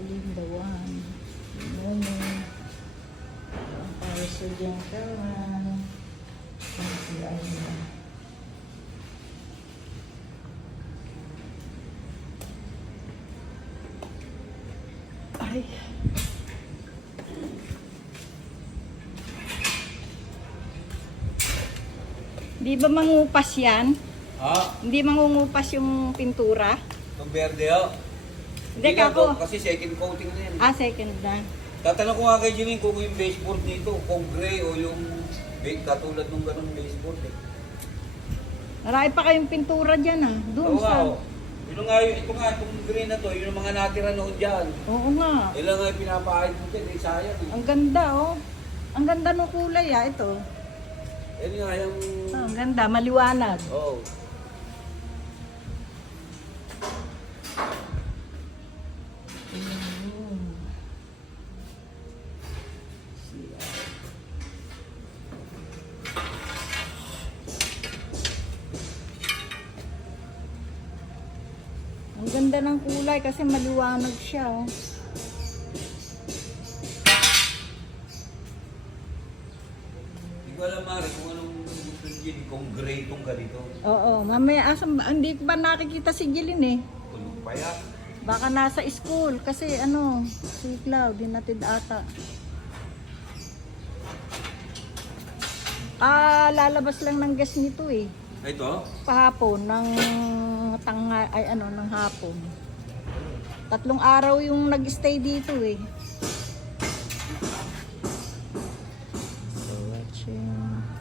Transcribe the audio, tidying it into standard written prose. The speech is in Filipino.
Rosalinda 1. Momo. Ang para sa diyang kaman. Ang si Aina. Ay. Di ba mangupas yan? Ha? Hindi mangungupas yung pintura? Itong berde ho? Hindi na ka ako. to, kasi second coating na yan. Second na. Tatanong ko nga kay Jeline kung yung baseboard nito, kung gray o yung katulad nung ganong baseboard eh. Marami pa kayong pintura dyan Doon Oo nga sa... ho. Ito nga, itong gray na to, yung mga natira noon dyan. Oo nga. Ilan nga yung pinapahid mo dyan, sayang eh. Ang ganda Ang ganda ng kulay ito. Yan nga yung... Ang ganda, maliwanag. Oo. Ang ganda ng kulay kasi maliwanag siya Hindi ko alam Mari kung anong gusto niya, kung gray itong ganito. Oo, mamaya hindi ko ba nakikita si Jeline Tulog pa yan. Baka nasa school kasi si Cloud dinatid ata. Lalabas lang ng gas nito Ito? Pahapon ng ng hapon. 3 araw yung nag-stay dito